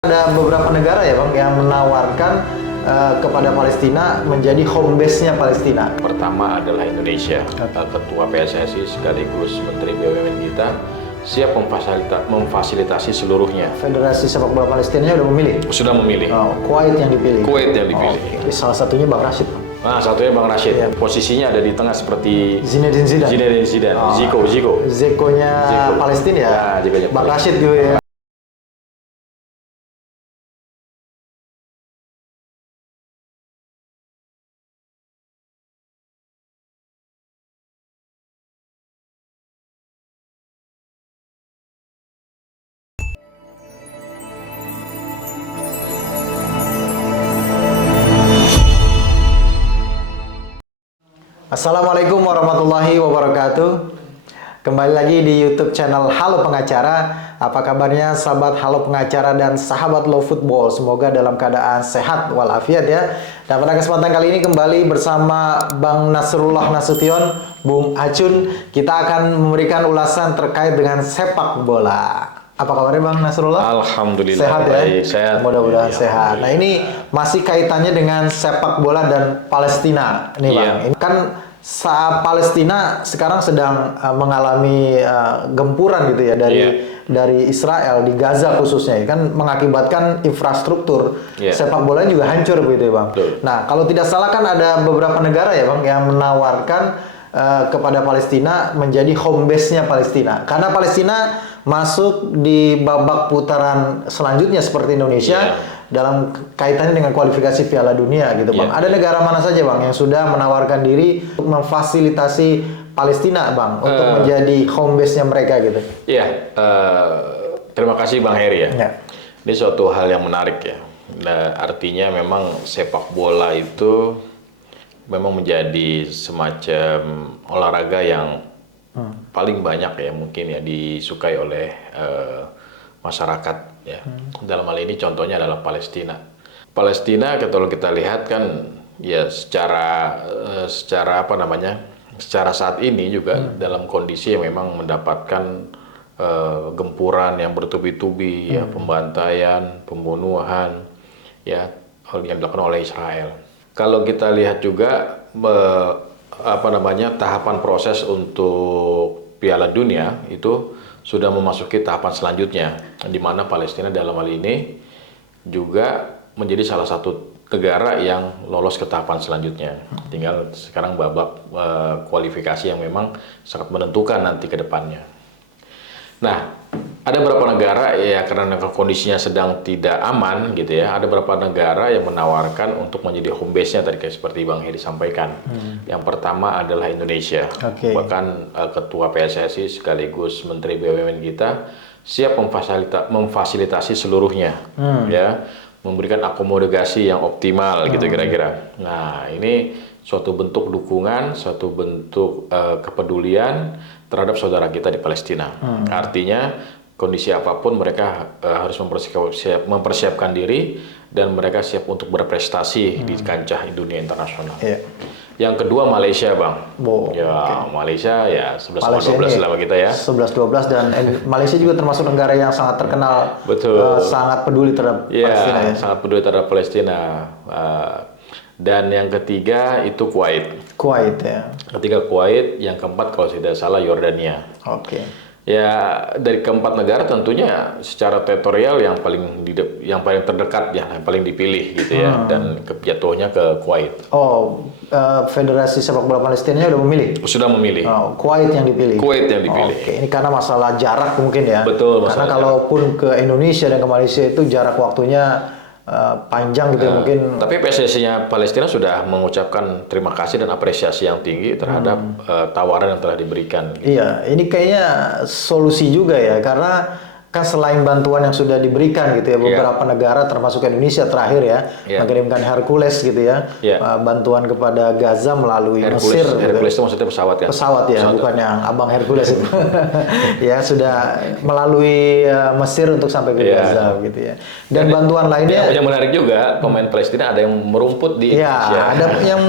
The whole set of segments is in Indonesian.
Ada beberapa negara ya Bang yang menawarkan kepada Palestina menjadi home base-nya Palestina. Pertama adalah Indonesia. Ketua PSSI sekaligus Menteri BUMN kita siap memfasilitasi seluruhnya. Federasi Sepak Bola Palestina sudah memilih? Sudah memilih. Oh, Kuwait yang dipilih? Kuwait yang dipilih. Okay. Salah satunya Bang Rashid. Nah, satunya Bang Rashid. Ya. Posisinya ada di tengah seperti Zinedine Zidane. Zeko-nya Palestina ya? Ya, Zeko-nya Bang Palestina. Rashid juga ya? Assalamualaikum warahmatullahi wabarakatuh. Kembali lagi di YouTube channel Halo Pengacara. Apa kabarnya sahabat Halo Pengacara dan sahabat Love Football? Semoga dalam keadaan sehat walafiat ya. Dan pada kesempatan kali ini kembali bersama Bang Nasrullah Nasution, Bung Acun. Kita akan memberikan ulasan terkait dengan sepak bola. Apa kabarnya Bang Nasrullah? Alhamdulillah. Sehat ya? Baik, sehat. Mudah-mudahan sehat. Nah ini masih kaitannya dengan sepak bola dan Palestina nih Bang. Ini kan saat Palestina sekarang sedang mengalami gempuran gitu ya dari Israel di Gaza khususnya, kan mengakibatkan infrastruktur sepak bola juga hancur begitu ya Bang. Betul. Nah kalau tidak salah kan ada beberapa negara ya Bang yang menawarkan kepada Palestina menjadi home base-nya Palestina, karena Palestina masuk di babak putaran selanjutnya seperti Indonesia dalam kaitannya dengan kualifikasi Piala Dunia gitu Bang. Ada negara mana saja Bang yang sudah menawarkan diri untuk memfasilitasi Palestina Bang untuk menjadi home base-nya mereka gitu? Iya, terima kasih Bang Heri ya. Ini suatu hal yang menarik ya. Nah, artinya memang sepak bola itu memang menjadi semacam olahraga yang paling banyak ya mungkin ya disukai oleh masyarakat ya. Dalam hal ini contohnya adalah Palestina. Palestina kalau kita lihat kan ya secara apa namanya? Secara saat ini juga dalam kondisi yang memang mendapatkan gempuran yang bertubi-tubi ya, pembantaian, pembunuhan ya yang dilakukan oleh Israel. Kalau kita lihat juga tahapan proses untuk Piala Dunia itu sudah memasuki tahapan selanjutnya, di mana Palestina dalam hal ini juga menjadi salah satu negara yang lolos ke tahapan selanjutnya. Tinggal sekarang babak kualifikasi yang memang sangat menentukan nanti ke depannya. Nah, ada beberapa negara ya karena kondisinya sedang tidak aman gitu ya. Ada beberapa negara yang menawarkan untuk menjadi home base-nya tadi kayak seperti Bang Heri sampaikan. Yang pertama adalah Indonesia. Bahkan Ketua PSSI sekaligus Menteri BUMN kita siap memfasilitasi seluruhnya ya, memberikan akomodasi yang optimal gitu kira-kira. Nah, ini suatu bentuk dukungan, suatu bentuk kepedulian terhadap saudara kita di Palestina. Artinya kondisi apapun mereka harus mempersiapkan diri dan mereka siap untuk berprestasi di kancah dunia internasional. Yang kedua Malaysia Bang. Malaysia ya 11-12 lah kita ya. 11-12 dan Malaysia juga termasuk negara yang sangat terkenal. Sangat peduli terhadap Palestina ya. Sangat peduli terhadap Palestina. Dan yang ketiga itu Kuwait. Kuwait ya. Ketiga Kuwait, yang keempat kalau tidak salah Yordania. Ya dari keempat negara tentunya secara teritorial yang paling terdekat ya, yang paling dipilih gitu ya, dan jatuhnya ke Kuwait. Federasi Sepak Bola Palestina sudah memilih? Sudah memilih. Kuwait yang dipilih? Kuwait yang dipilih. Ini karena masalah jarak mungkin ya? Betul. Karena kalaupun ke Indonesia dan ke Malaysia itu jarak waktunya panjang gitu mungkin. Tapi PSSI-nya Palestina sudah mengucapkan terima kasih dan apresiasi yang tinggi terhadap tawaran yang telah diberikan. Gitu. Iya, ini kayaknya solusi juga ya, karena kan selain bantuan yang sudah diberikan gitu ya, beberapa negara termasuk Indonesia terakhir ya, mengirimkan Hercules gitu ya, bantuan kepada Gaza melalui Mesir. Hercules itu maksudnya pesawat ya? Pesawat ya, bukan yang Abang Hercules itu. Ya sudah melalui Mesir untuk sampai ke Gaza gitu ya. Dan bantuan lainnya. Yang menarik juga, pemain Palestina ada yang merumput di Indonesia. Ada yang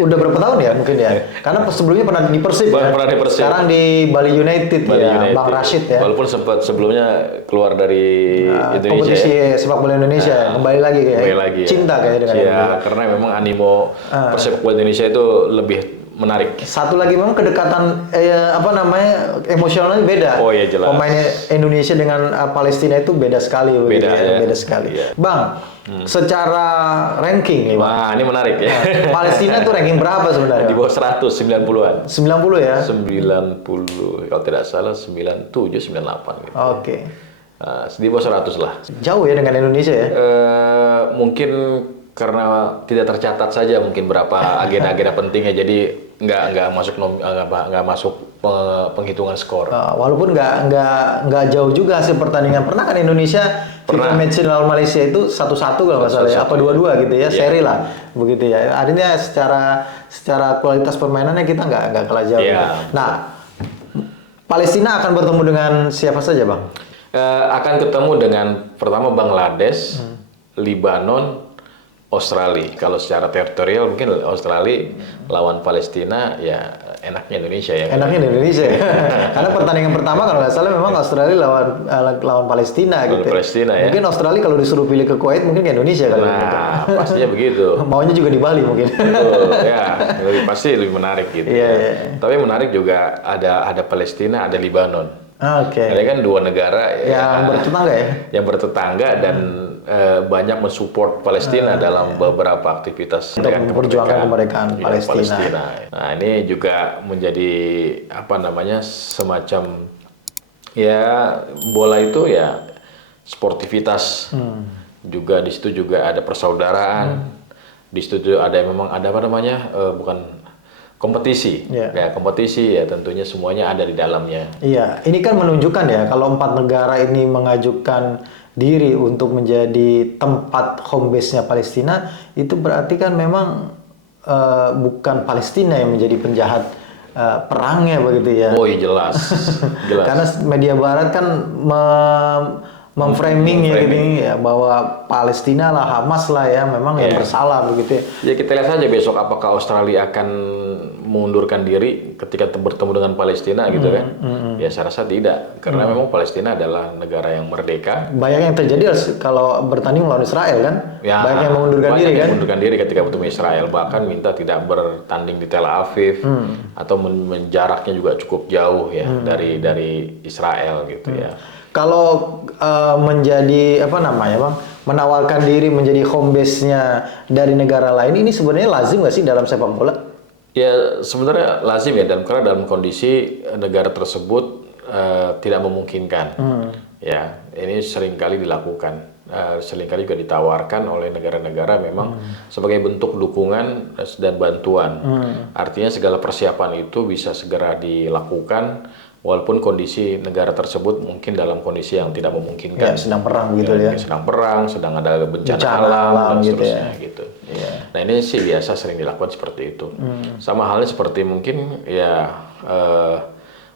udah berapa tahun ya mungkin ya? Karena sebelumnya pernah di Persib ya. Pernah di Persib. Sekarang di Bali United. Bang Rashid ya. Walaupun sempat sebelumnya sebelumnya keluar dari Indonesia kompetisi ya. sepak bola Indonesia kembali lagi kayak Kembali lagi ya. cinta kayaknya dengan Ya, Indonesia. karena memang animo persepak bola Indonesia itu lebih menarik. Satu lagi memang kedekatan apa namanya emosionalnya beda. Oh iya, jelas. Pemain Indonesia dengan Palestina itu beda sekali. Beda ya. Beda sekali. Iya. Bang, secara ranking nih Bang. Wah, ini menarik ya. Palestina tuh ranking berapa sebenarnya? Di bawah 100, 90-an. 90 ya? 90, kalau tidak salah 97, 98 gitu. Oke. Nah, di bawah 100 lah. Jauh ya dengan Indonesia ya? Mungkin karena tidak tercatat saja mungkin berapa agenda-agenda pentingnya, jadi nggak masuk penghitungan skor. Walaupun nggak jauh juga hasil pertandingan. Pernah kan Indonesia FIFA match lawan Malaysia itu 1-1 kalau nggak salah ya? Apa 2-2 gitu ya, seri lah begitu ya. Artinya secara kualitas permainannya kita nggak kalah jauh. Nah, Palestina akan bertemu dengan siapa saja Bang? Akan ketemu dengan pertama Bangladesh, Libanon, Australia. Kalau secara teritorial mungkin Australia lawan Palestina ya enaknya Indonesia ya. Enaknya di Indonesia ya. Karena pertandingan pertama kalau nggak salah memang Australia lawan Palestina gitu. Palestina ya. Mungkin Australia kalau disuruh pilih ke Kuwait mungkin ke Indonesia kali. Nah, pastinya begitu. Maunya juga di Bali mungkin. Betul, ya. Pasti lebih menarik gitu. Iya, ya. iya. Tapi menarik juga ada Palestina, ada Libanon. Oke. Ini kan dua negara Yang bertetangga ya. Yang bertetangga dan banyak mensupport Palestina dalam beberapa aktivitas Untuk memperjuangkan kemerdekaan Palestina. Nah, ini juga menjadi apa namanya semacam ya bola itu ya sportivitas. Juga di situ juga ada persaudaraan. Di situ ada memang ada apa namanya bukan kompetisi. Ya kompetisi ya tentunya semuanya ada di dalamnya. Iya, ini kan menunjukkan ya kalau 4 negara ini mengajukan diri untuk menjadi tempat home base-nya Palestina, itu berarti kan memang bukan Palestina yang menjadi penjahat perangnya begitu ya. Oh iya jelas. Jelas. Karena media barat kan memframing ya gini ya bahwa Palestina lah, Hamas lah ya memang yang bersalah begitu ya. Ya kita lihat saja besok apakah Australia akan mengundurkan diri ketika bertemu dengan Palestina gitu kan. Ya saya rasa tidak, karena memang Palestina adalah negara yang merdeka. Banyak yang terjadi kalau bertanding melawan Israel kan. Ya, banyak yang mengundurkan diri kan. Mengundurkan diri ketika bertemu Israel, bahkan minta tidak bertanding di Tel Aviv atau menjaraknya juga cukup jauh ya dari Israel gitu ya. Kalau menjadi apa namanya Bang, menawarkan diri menjadi home base-nya dari negara lain, ini sebenarnya lazim nggak sih dalam sepak bola? Ya sebenarnya lazim ya, karena dalam kondisi negara tersebut tidak memungkinkan. Ya ini seringkali dilakukan, seringkali juga ditawarkan oleh negara-negara memang sebagai bentuk dukungan dan bantuan. Artinya segala persiapan itu bisa segera dilakukan. Walaupun kondisi negara tersebut mungkin dalam kondisi yang tidak memungkinkan. Ya, sedang perang gitu ya. Sedang perang, sedang ada bencana alam dan seterusnya gitu. Nah ini sih biasa sering dilakukan seperti itu. Sama halnya seperti mungkin ya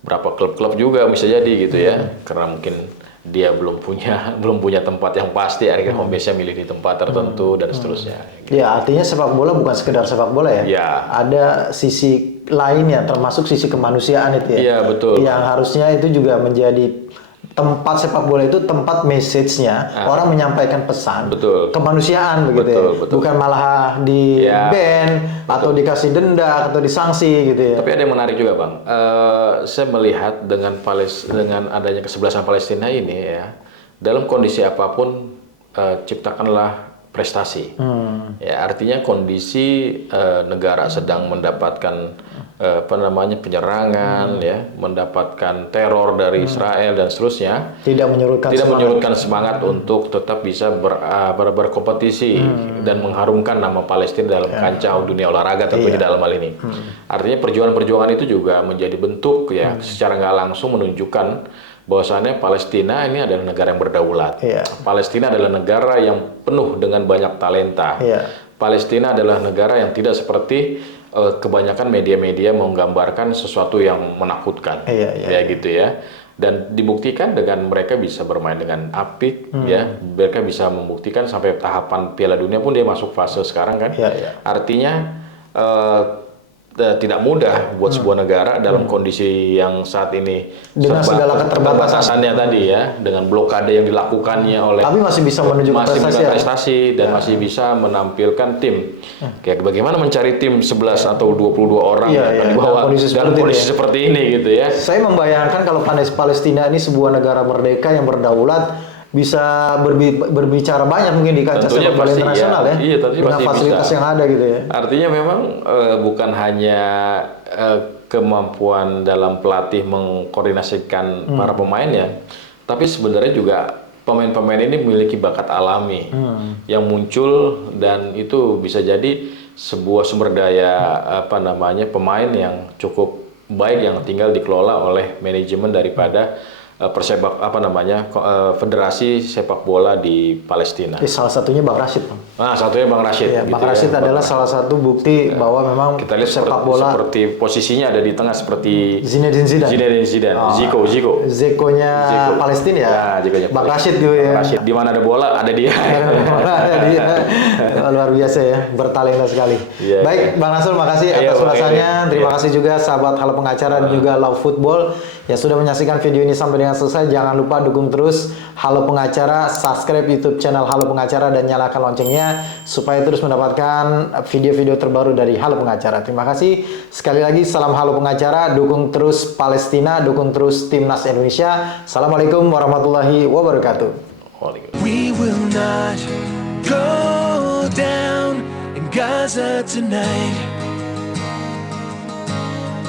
berapa klub-klub juga bisa jadi gitu ya. Karena mungkin dia belum punya tempat yang pasti, akhirnya home base-nya milih di tempat tertentu dan seterusnya. Gitu. Ya artinya sepak bola bukan sekedar sepak bola ya. Ya. Ada sisi lainnya, termasuk sisi kemanusiaan itu ya. Iya betul. Yang harusnya itu juga menjadi tempat sepak bola itu tempat message-nya orang menyampaikan pesan kemanusiaan begitu betul. Bukan malah di ban atau dikasih denda atau disanksi gitu ya. Tapi ada yang menarik juga Bang, saya melihat dengan adanya kesebelasan Palestina ini ya, dalam kondisi apapun ciptakanlah prestasi. Ya artinya kondisi negara sedang mendapatkan penyerangan ya, mendapatkan teror dari Israel dan seterusnya, tidak menyurutkan semangat untuk tetap bisa berkompetisi dan mengharumkan nama Palestina dalam kancah dunia olahraga tentunya dalam hal ini. Artinya perjuangan-perjuangan itu juga menjadi bentuk ya secara nggak langsung menunjukkan bahwasannya Palestina ini adalah negara yang berdaulat. Palestina adalah negara yang penuh dengan banyak talenta. Palestina adalah negara yang tidak seperti kebanyakan media-media menggambarkan sesuatu yang menakutkan, ya gitu ya. Dan dibuktikan dengan mereka bisa bermain dengan apik, ya. Mereka bisa membuktikan sampai tahapan Piala Dunia pun dia masuk fase sekarang kan. Artinya tidak mudah buat sebuah negara dalam kondisi yang saat ini Dengan segala keterbatasannya tadi ya, dengan blokade yang dilakukannya oleh, tapi masih bisa menunjukkan masih prestasi, menunjukkan prestasi dan masih bisa menampilkan tim. Kayak bagaimana mencari tim 11 atau 22 orang yang dibawa dalam kondisi seperti ini gitu ya. Saya membayangkan kalau Palestina ini sebuah negara merdeka yang berdaulat, bisa berbicara banyak mungkin di kancah sepak bola internasional ya. Iya, tentunya dengan pasti fasilitas bisa. yang ada gitu ya. Artinya memang bukan hanya kemampuan dalam pelatih mengkoordinasikan para pemainnya, tapi sebenarnya juga pemain-pemain ini memiliki bakat alami yang muncul, dan itu bisa jadi sebuah sumber daya pemain yang cukup baik yang tinggal dikelola oleh manajemen daripada federasi sepak bola di Palestina. Salah satunya Bang Rashid, Bang. Nah, satunya Bang Rashid. Ya, Bang Rashid adalah salah satu bukti bahwa memang kita lihat sepak bola seperti posisinya ada di tengah seperti Zinedine Zidane. Zeko-nya Palestina ya. Bang Rashid gitu ya. Rashid, di mana ada bola ada dia. Luar biasa ya, bertalenta sekali. Baik, Bang Nasrul, makasih atas ulasannya. Terima kasih juga sahabat Halo Pengacara dan juga Love Football yang sudah menyaksikan video ini sampai dengan selesai. Jangan lupa dukung terus Halo Pengacara, subscribe YouTube channel Halo Pengacara dan nyalakan loncengnya supaya terus mendapatkan video-video terbaru dari Halo Pengacara. Terima kasih sekali lagi, salam Halo Pengacara, dukung terus Palestina, dukung terus Timnas Indonesia. Assalamualaikum warahmatullahi wabarakatuh. We will not go down in Gaza tonight.